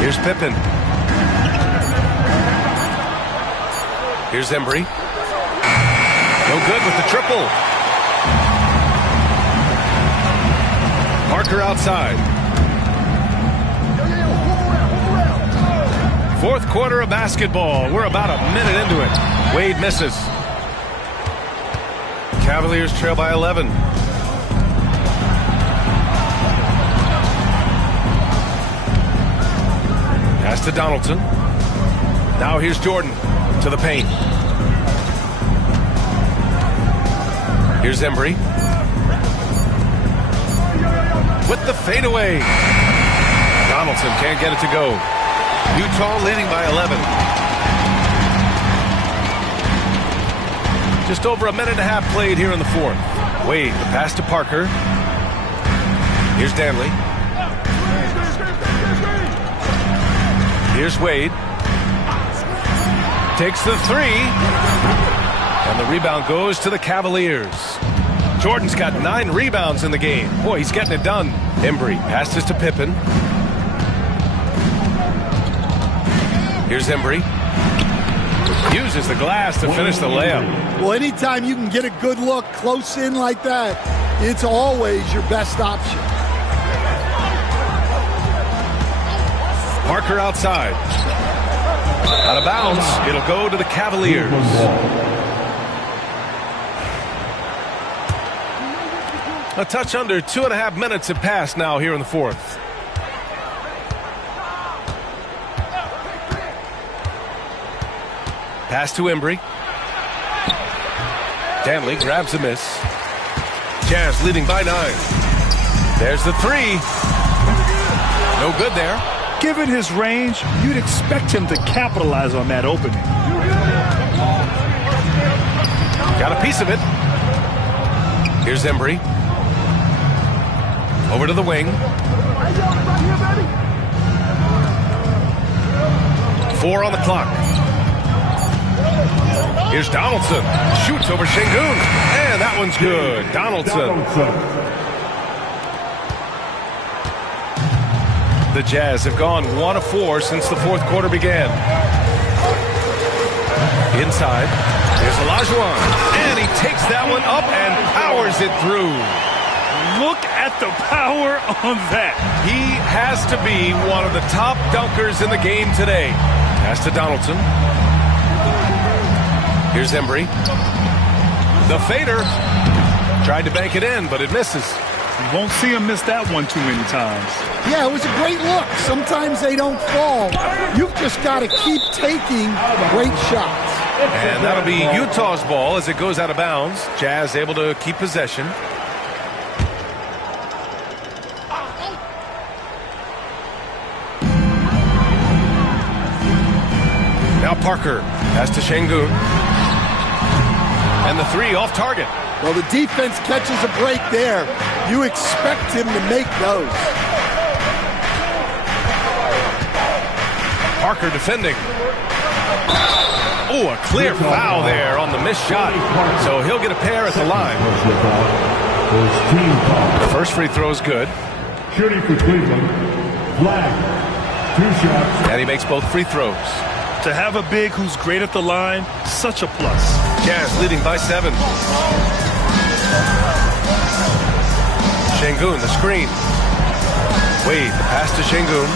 Here's Pippen. Here's Embry. No good with the triple. Parker outside. Fourth quarter of basketball. We're about a minute into it. Wade misses. Cavaliers trail by 11. Pass to Donaldson. Now here's Jordan to the paint. Here's Embry. With the fadeaway. Donaldson can't get it to go. Utah leading by 11. Just over a minute and a half played here in the fourth. Wade, the pass to Parker. Here's Danley. Here's Wade. Takes the three. And the rebound goes to the Cavaliers. Jordan's got 9 rebounds in the game. Boy, he's getting it done. Embry passes to Pippen. Here's Embry. Uses the glass to finish the layup. Well, anytime you can get a good look close in like that, it's always your best option. Parker outside. Out of bounds. It'll go to the Cavaliers. A touch under 2.5 minutes have passed now here in the fourth. Pass to Embry. Danley grabs a miss. Jazz leading by 9. There's the three. No good there. Given his range, you'd expect him to capitalize on that opening. Got a piece of it. Here's Embry. Over to the wing. 4 on the clock. Here's Donaldson. Shoots over Şengün. And that one's good. Donaldson. The Jazz have gone 1 of 4 since the fourth quarter began. Inside. Here's Olajuwon. And he takes that one up and powers it through. Look at the power on that. He has to be one of the top dunkers in the game today. Pass to Donaldson. Here's Embry. The fader. Tried to bank it in, but it misses. You won't see him miss that one too many times. Yeah, it was a great look. Sometimes they don't fall. You've just got to keep taking great shots. And that'll be Utah's ball as it goes out of bounds. Jazz able to keep possession. Now Parker. Pass to Şengün. And the three off target. Well, the defense catches a break there. You expect him to make those. Parker defending. Oh, a clear foul there on the missed shot. So he'll get a pair at the line. The first free throw is good. Shooting for Cleveland. Flag. 2 shots. And he makes both free throws. To have a big who's great at the line, such a plus. Jazz leading by 7. Şengün, the screen. Wade, the pass to Şengün.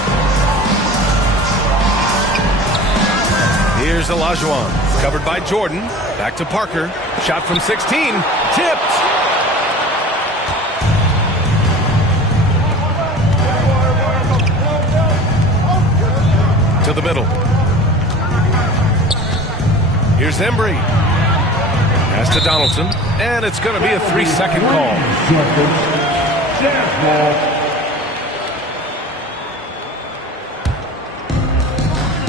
Here's Olajuwon, covered by Jordan. Back to Parker. Shot from 16. Tipped. To the middle. Here's Embry. Pass to Donaldson. And it's going to be a 3-second call.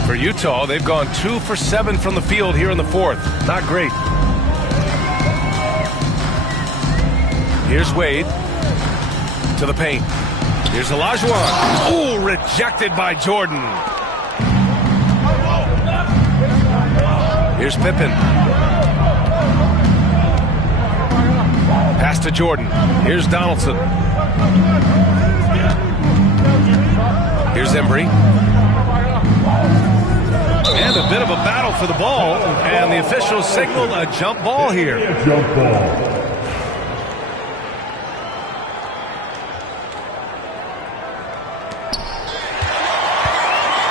For Utah, they've gone 2 for 7 from the field here in the fourth. Not great. Here's Wade. To the paint. Here's Olajuwon. Oh, rejected by Jordan. Here's Pippen. Pass to Jordan. Here's Donaldson. Here's Embry. And a bit of a battle for the ball. And the officials signal a jump ball here. Jump ball.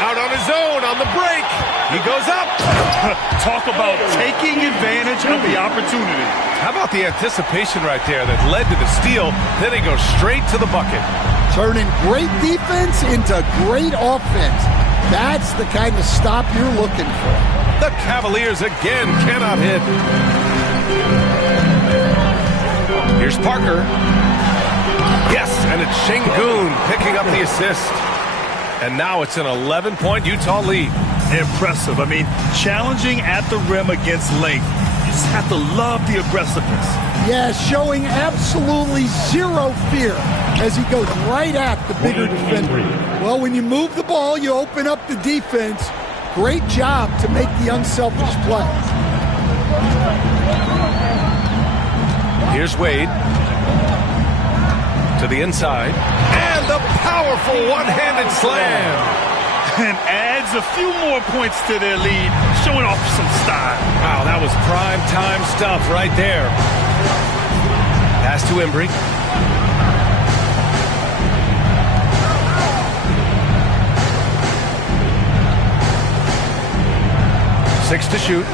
Out on his own on the break. He goes up. Talk about taking advantage of the opportunity. How about the anticipation right there that led to the steal? Then he goes straight to the bucket. Turning great defense into great offense. That's the kind of stop you're looking for. The Cavaliers again cannot hit. Here's Parker. Yes, and it's Şengün picking up the assist. And now it's an 11-point Utah lead. Impressive. I mean, challenging at the rim against length. You just have to love the aggressiveness. Yeah, showing absolutely zero fear as he goes right at the bigger defender. Well, when you move the ball, you open up the defense. Great job to make the unselfish play. Here's Wade. To the inside. And the powerful one-handed slam. And adds a few more points to their lead, showing off some style. Wow, that was prime time stuff right there. Pass to Embry. Six to shoot.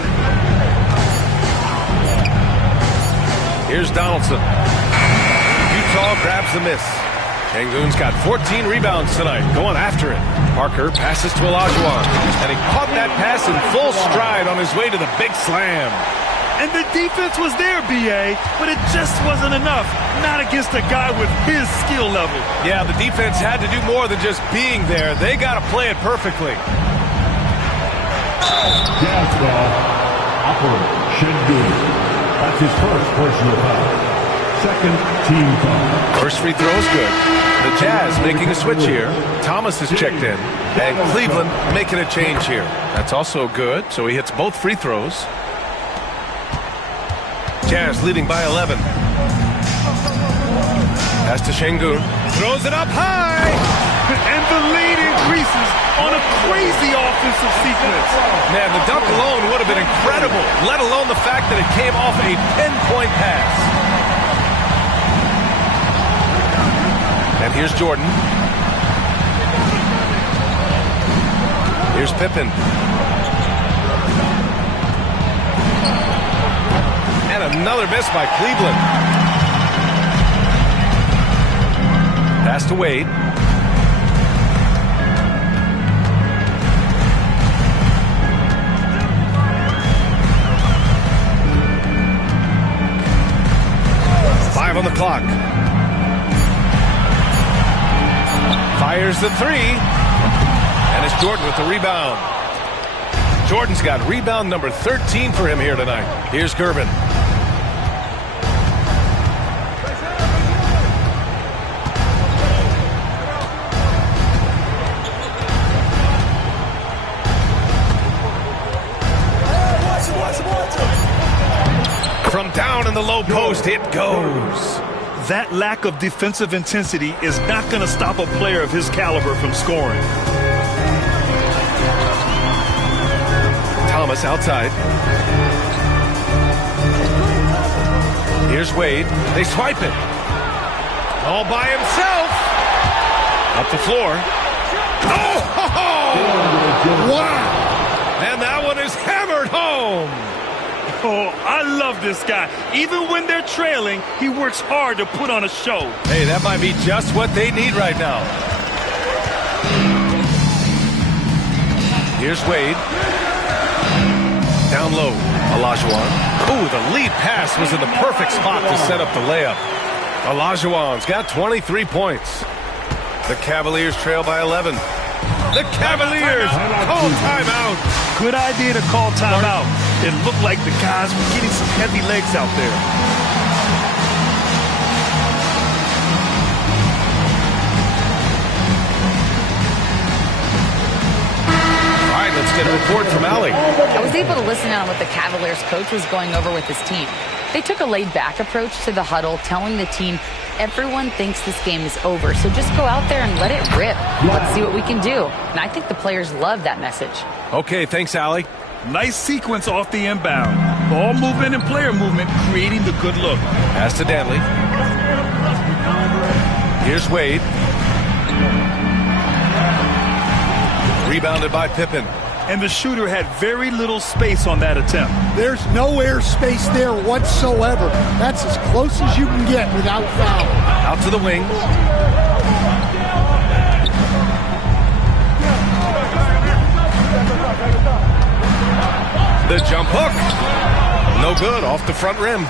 Here's Donaldson. Utah grabs the miss. Şengün's got 14 rebounds tonight, going after it. Parker passes to Olajuwon, and he caught that pass in full stride on his way to the big slam. And the defense was there, B.A., but it just wasn't enough. Not against a guy with his skill level. Yeah, the defense had to do more than just being there. They got to play it perfectly. Jazz ball. Operator Şengün. That's his first personal foul. Second team foul. First free throw is good. The Jazz making a switch here. Thomas is checked in. And Cleveland making a change here. That's also good, so he hits both free throws. Jazz leading by 11. Pass to Şengün. Throws it up high. And the lead increases on a crazy offensive sequence. Man, the dunk alone would have been incredible, let alone the fact that it came off a 10-point pass. And here's Jordan. Here's Pippen. And another miss by Cleveland. Pass to Wade. Five on the clock. Fires the three. And it's Jordan with the rebound. Jordan's got rebound number 13 for him here tonight. Here's Gervin. From down in the low post, it goes. That lack of defensive intensity is not going to stop a player of his caliber from scoring. Thomas outside. Here's Wade. They swipe it. All by himself. Up the floor. Oh! Ho, ho! Wow! And that one is hammered home. Oh, I love this guy. Even when they're trailing, he works hard to put on a show. Hey, that might be just what they need right now. Here's Wade. Down low, Olajuwon. Ooh, the lead pass was in the perfect spot to set up the layup. Olajuwon's got 23 points. The Cavaliers trail by 11. The Cavaliers call timeout. Good idea to call timeout. It looked like the guys were getting some heavy legs out there. All right, let's get a report from Allie. I was able to listen in on what the Cavaliers coach was going over with his team. They took a laid-back approach to the huddle, telling the team everyone thinks this game is over, so just go out there and let it rip. Let's see what we can do. And I think the players love that message. Okay, thanks, Allie. Nice sequence off the inbound. Ball movement and player movement creating the good look. Pass to Danley. Here's Wade. Rebounded by Pippen. And the shooter had very little space on that attempt. There's no air space there whatsoever. That's as close as you can get without foul. Out to the wing. The jump hook. No good, off the front rim.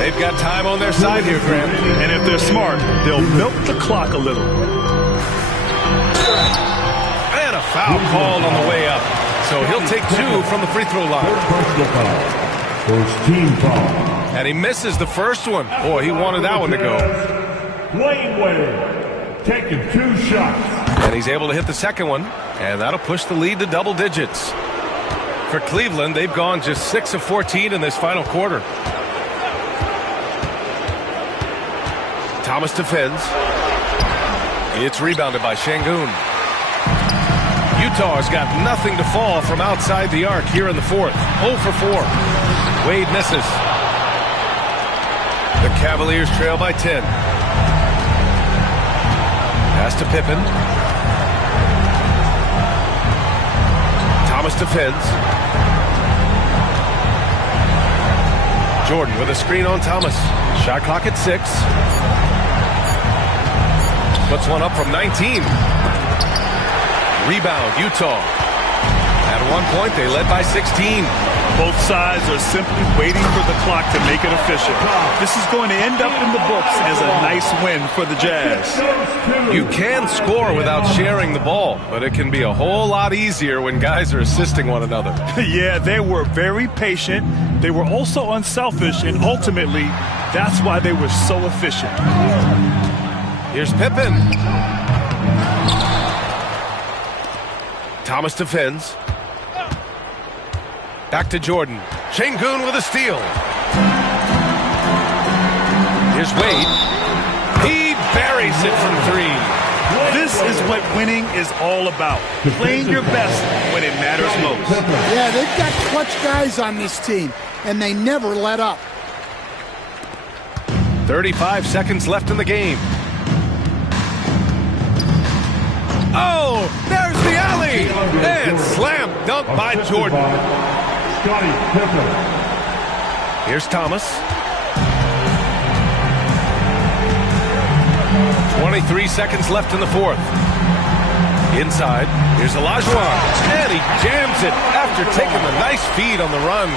They've got time on their side here, Grant. And if they're smart, they'll milk the clock a little. And a foul called on the way up. So he'll take 2 from the free throw line. Personal foul. First team foul. And he misses the first one. Boy, he wanted that one to go. Wayne Wade taking 2 shots. And he's able to hit the second one. And that'll push the lead to double digits. For Cleveland, they've gone just 6 of 14 in this final quarter. Thomas defends. It's rebounded by Şengün. Utah's got nothing to fall from outside the arc here in the fourth. 0 for 4. Wade misses. The Cavaliers trail by 10. Pass to Pippen. Thomas defends. Jordan with a screen on Thomas. Shot clock at 6. Puts one up from 19. Rebound, Utah. At one point, they led by 16. Both sides are simply waiting for the clock to make it official. This is going to end up in the books as a nice win for the Jazz. You can score without sharing the ball, but it can be a whole lot easier when guys are assisting one another. Yeah, they were very patient. They were also unselfish, and ultimately, that's why they were so efficient. Here's Pippen. Thomas defends. Back to Jordan. Şengün with a steal. Here's Wade. He buries it from 3. This is what winning is all about. Playing your best when it matters most. Yeah, they've got clutch guys on this team, and they never let up. 35 seconds left in the game. Oh, there's the alley. And slam dunk by Jordan. Here's Thomas. 23 seconds left in the fourth. Inside, here's Olajuwon. And he jams it after taking the nice feed on the run.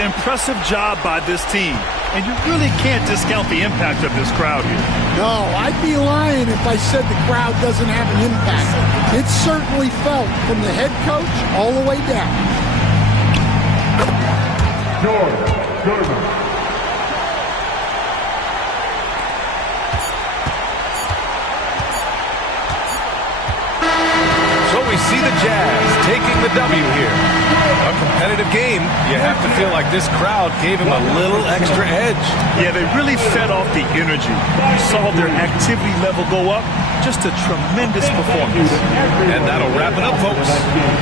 Impressive job by this team. And you really can't discount the impact of this crowd here. No, I'd be lying if I said the crowd doesn't have an impact. It's certainly felt from the head coach all the way down. Jordan. So we see the Jazz taking the W here. A competitive game. You have to feel like this crowd gave him a little extra edge. Yeah, they really fed off the energy. You saw their activity level go up. Just a tremendous performance. And that'll wrap it up, folks.